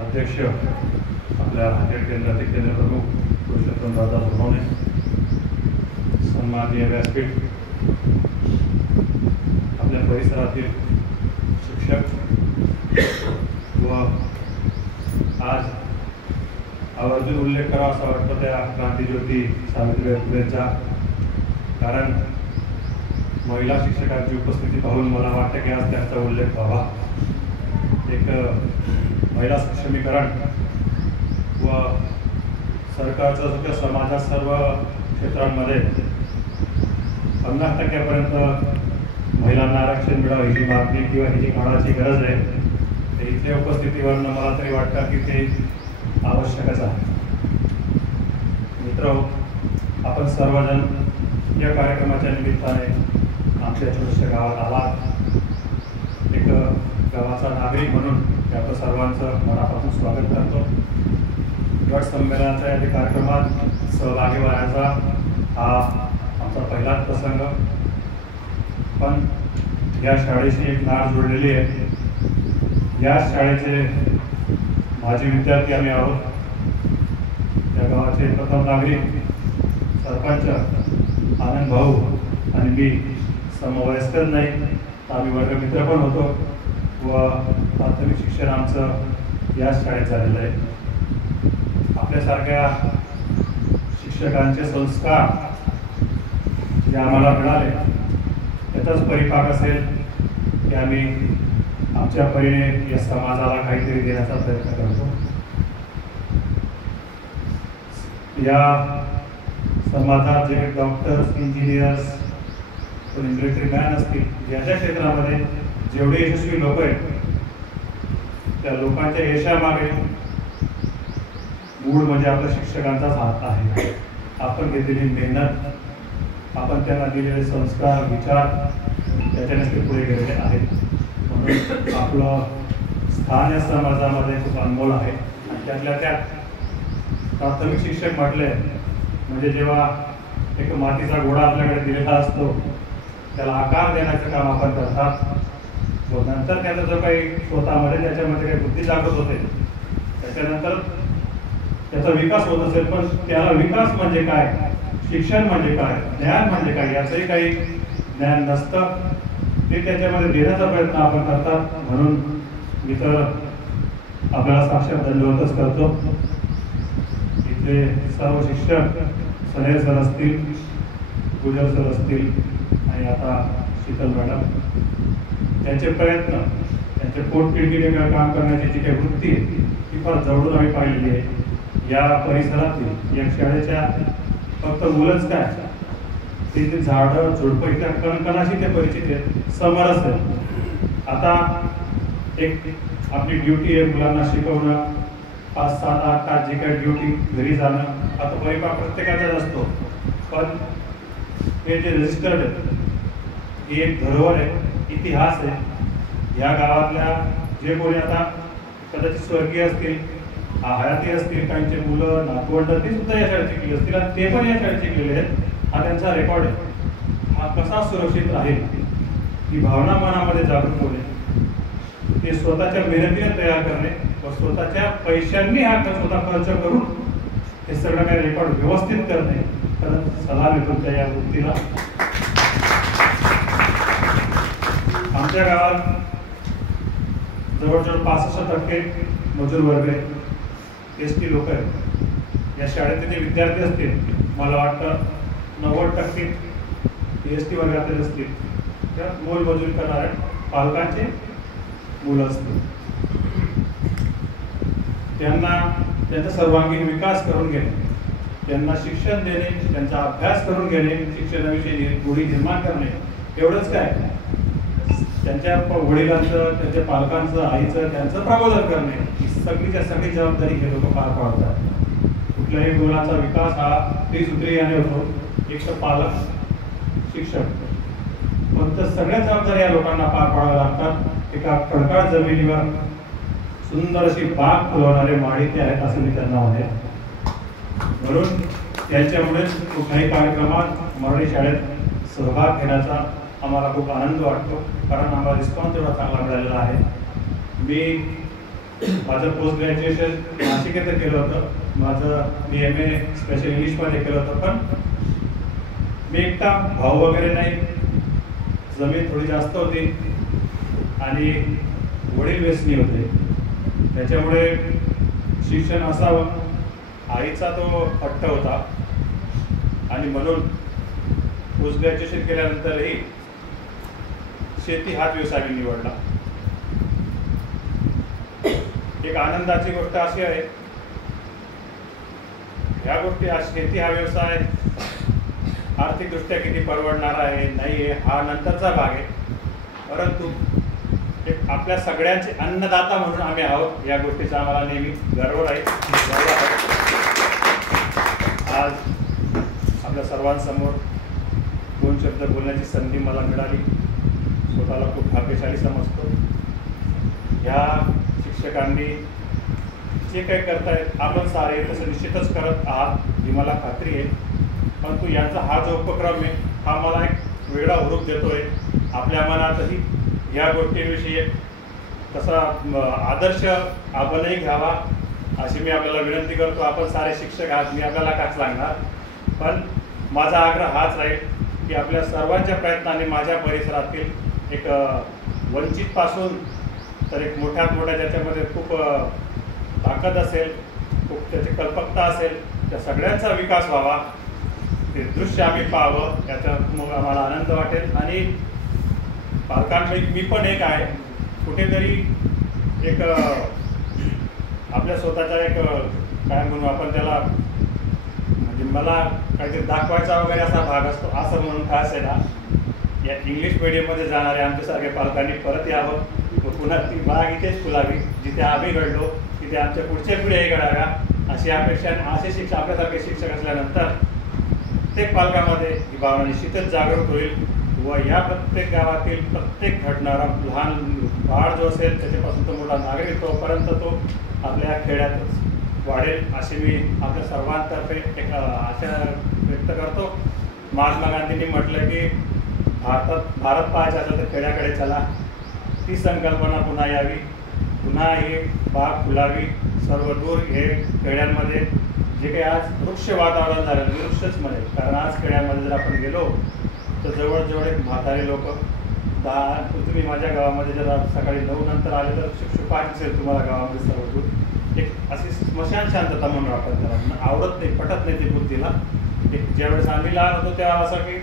अध्यक्ष आपल्या हातेड केंद्राचे केंद्र प्रमुख पुरुषोत्तमदादा सोनवणे, सन्माननीय व्यासपीठ, आपल्या परिसरातील शिक्षक व आज आवर्जून उल्लेख करावा असा वाटतो त्या क्रांतीज्योती सावित्रीबाई फुलेंचा, कारण महिला शिक्षकांची उपस्थिती पाहून मला वाटतं की आज त्यांचा उल्लेख व्हावा. एक महिला सक्षमीकरण व सरकारचं किंवा समाजात सर्व क्षेत्रांमध्ये 50% महिलांना आरक्षण मिळावं ही जी मागणी किंवा ही जी काळाची गरज आहे, ते इथल्या उपस्थितीवरनं मला तरी वाटतं की ते आवश्यकच आहे. मित्र, आपण सर्वजण या कार्यक्रमाच्या निमित्ताने आमच्या छोट्याशा गावात आलात. एक गावाचा नागरिक म्हणून आपलं सर्वांचं मनापासून स्वागत करतो. गट संमेलनाच्या या कार्यक्रमात सहभागी होण्याचा हा आमचा पहिलाच प्रसंग, पण या शाळेशी एक नाळ जोडलेली आहे. या शाळेचे माजी विद्यार्थी आम्ही आहोत. त्या गावाचे प्रथम नागरिक सरपंच आनंद भाऊ आणि मी समवयस्कर नाही, आम्ही वर्गमित्र पण होतो व प्राथमिक शिक्षण आमचं याच शाळेत झालेलं आहे. आपल्यासारख्या शिक्षकांचे संस्कार जे आम्हाला मिळाले त्याचाच परिपाक असेल की आम्ही आमच्या परीने या समाजाला काहीतरी देण्याचा प्रयत्न करतो. या समाजात जे डॉक्टर्स, इंजिनियर्स, मिलिटरी मॅन असतील, याच्या क्षेत्रामध्ये जेवढे यशस्वी लोक आहेत त्या लोकांच्या यशामागे मूळ म्हणजे आपल्या शिक्षकांचाच हात आहे. आपण घेतलेली मेहनत, आपण त्यांना दिलेले संस्कार, विचार, त्याच्यानेच ते पुढे गेलेले आहेत. म्हणून आपलं स्थान या समाजामध्ये खूप अनमोल आहे. आणि त्यातल्या त्यात प्राथमिक शिक्षक म्हटले म्हणजे जेव्हा एक मातीचा घोडा आपल्याकडे दिलेला असतो त्याला आकार देण्याचं काम आपण करतात व नंतर त्याचा जो काही स्वतःमध्ये त्याच्यामध्ये काही बुद्धी जागृत होते, त्याच्यानंतर त्याचा विकास होत असेल, पण त्याला विकास म्हणजे काय, शिक्षण म्हणजे काय, ज्ञान म्हणजे काय याचंही काही ज्ञान नसतं. ते त्याच्यामध्ये देण्याचा प्रयत्न आपण करतात. म्हणून मी तर आपल्याला साक्षात दंडवतच करतो. इथले सर्व शिक्षक, सनेर सर असतील, गुजर सर असतील आणि आता शीतल मॅडम, त्यांचे प्रयत्न, त्यांचे पोटतिडकीने काम करण्याची जी काही वृत्ती आहे ती फार जवळून आम्ही पाहिलेली आहे. या परिसरातील या शाळेच्या फक्त मुलंच काय, तिथे झाडं झुडपं इथल्या कणकणाशी ते परिचित आहेत, समरस आहेत. आता एक आपली ड्युटी आहे मुलांना शिकवणं, 5, 7, 8 तास जी काही ड्युटी, घरी जाणं, आता परिपाक प्रत्येकाचाच असतो. पण हे जे रजिस्टर्ड आहे ही एक धरोहर आहे, इतिहास आहे. ह्या गावातल्या जे कोणी आता कदाचित स्वर्गीय असतील, हयाती असतील, काहींचे मुलं, नातवंड, ते सुद्धा या शाळेत शिकले असतील आणि ते पण या शाळेत शिकलेले आहेत. हा त्यांचा रेकॉर्ड आहे. हा कसा सुरक्षित राहील ही भावना मनामध्ये जागृत होणे, ते स्वतःच्या मेहनतीने तयार करणे व स्वतःच्या पैशांनी हा स्वतः खर्च करून हे सगळं काही रेकॉर्ड व्यवस्थित करणे, तर सलाम आहे तुमच्या या वृत्तीला. आमच्या गावात जवळजवळ 65% मजूर वर्ग आहे, एसटी लोक आहेत. या शाळेतले जे विद्यार्थी असतील, मला वाटतं 90% एसटी वर्गातले असतील, त्या मोलमजुरी करणाऱ्या पालकांचे मुलं असतील. त्यांना त्यांचा सर्वांगीण विकास करून घेणे, त्यांना शिक्षण देणे, त्यांचा अभ्यास करून घेणे, शिक्षणाविषयी गोडी निर्माण करणे, एवढंच काय, त्यांच्या वडिलांचं, त्यांच्या पालकांचं, आईचं, त्यांचं प्रबोधन करणे, ही सगळीच्या सगळी जबाबदारी हे लोक पार पाडतात. कुठल्याही मुलाचा विकास हा त्रिसूत्रीयाने होतो, एक तर पालक, शिक्षक, फक्त सगळ्या जबाबदारी या लोकांना पार पाडाव्या लागतात. एका खडकाळ जमिनीवर सुंदर अशी बाग फुलवणारे माळी ते आहेत असं मी त्यांना म्हणेन. म्हणून त्यांच्यामुळेच कुठल्याही कार्यक्रमात मराठी शाळेत सहभाग घेण्याचा आम्हाला खूप आनंद वाटतो, कारण आम्हाला रिस्पॉन्स एवढा चांगला मिळालेला आहे. मी माझं पोस्ट ग्रॅज्युएशन नाशिक येथे केलं होतं. मी MA स्पेशल इंग्लिशमध्ये केलं होतं. पण मी एकटा, भाऊ वगैरे नाही, जमीन थोडी जास्त होती आणि वडील व्यसनी होते. त्याच्यामुळे शिक्षण असावं, आईचा तो हट्ट होता आणि म्हणून पोस्ट ग्रॅज्युएशन केल्यानंतरही शेती हाच व्यवसाय मी निवडला. एक आनंदाची गोष्ट अशी आहे, ह्या गोष्टी शेती हा व्यवसाय आर्थिकदृष्ट्या किती परवडणारा आहे नाही आहे हा नंतरचा भाग आहे, परंतु एक आपल्या सगळ्यांचे अन्नदाता म्हणून आम्ही आहोत या गोष्टीचा आम्हाला नेहमी गर्व राहील. आज आपल्या सर्वांसमोर 2 शब्द बोलण्याची संधी मला मिळाली, स्वतःला खूप भाग्यशाली समजतो. ह्या शिक्षकांनी जे काही करतायत आपण सारे तसं निश्चितच करत आहात ही मला खात्री आहे. परंतु यांचा हा जो उपक्रम आहे हा मला एक वेगळा हुरूप देतोय. आपल्या मनातही या गोष्टींविषयी तसा आदर्श आपणही घ्यावा अशी मी आपल्याला विनंती करतो. आपण सारे शिक्षक आहात, मी आपल्याला काच सांगणार, पण माझा आग्रह हाच राहील की आपल्या सर्वांच्या प्रयत्नांनी माझ्या परिसरातील एक वंचितपासून तर एक मोठ्यात मोठ्या ज्याच्यामध्ये खूप ताकद असेल, खूप त्याची कल्पकता असेल, त्या सगळ्यांचा विकास व्हावा ते दृश्य आम्ही पाहावं, याच्यात मग आम्हाला आनंद वाटेल. आणि पालकांपैकी मी पण एक आहे, कुठेतरी एक आपल्या स्वतःचा एक काय म्हणू आपण त्याला, म्हणजे मला काहीतरी दाखवायचा वगैरे असा भाग असतो. असं म्हणून खास आहे ना, या इंग्लिश मीडियममध्ये जाणारे आमच्यासारख्या पालकांनी परत यावं व पुन्हा ती बाग इथेच फुलावी, जिथे आम्ही घडलो तिथे आमच्या पुढच्या पिढ्याही घडाव्या अशी अपेक्षा. असे शिक्षक आपल्यासारखे शिक्षक असल्यानंतर प्रत्येक पालकामध्ये ही भावना निश्चितच जागृत होईल व या प्रत्येक गावातील प्रत्येक घडणारा लहान बाळ जो असेल त्याच्यापासून तो मोठा नागरिक तोपर्यंत तो आपल्या खेड्यातच वाढेल अशी मी आपल्या सर्वांतर्फे एक आशा व्यक्त करतो. महात्मा गांधींनी म्हटलं की भारत पाहायचा असेल तर खेड्याकडे चला. ती संकल्पना पुन्हा यावी, पुन्हा ही बाग फुलावी. सर्व दूर हे खेड्यांमध्ये जे काही आज वृक्ष वातावरण झालं, वृक्षच म्हणेल, कारण आज खेड्यामध्ये जर आपण गेलो तर जवळजवळ एक म्हातारे लोक 10, तुम्ही माझ्या गावामध्ये जर सकाळी 9 नंतर आले तर शुकशुकाट असेल तुम्हाला गावामध्ये सर्व दूर. एक अशी स्मशान शांतता म्हणून आपण त्याला आवडत नाही, पटत नाही ती बुद्धीला. एक ज्यावेळेस आम्ही लहान होतो तेव्हा असं की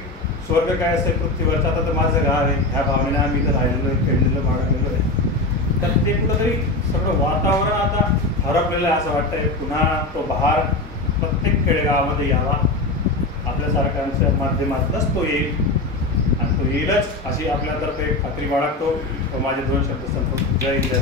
स्वर्ग काय असेल पृथ्वीवरचा, आता तर माझं गाव आहे, ह्या भावनेने आम्ही इथं राहिलेलो आहे, खेळलेलं भाडलेलो आहे. तर ते कुठंतरी सगळं वातावरण आता हरपलेलं आहे असं वाटतंय. पुन्हा तो बहार प्रत्येक खेडेगावामध्ये यावा, आपल्या सरकारच्या माध्यमातूनच तो येईल आणि तो येईलच अशी आपल्यातर्फे खात्री बाळगतो. माझे 2 शब्द संपवतो. जय हिंद.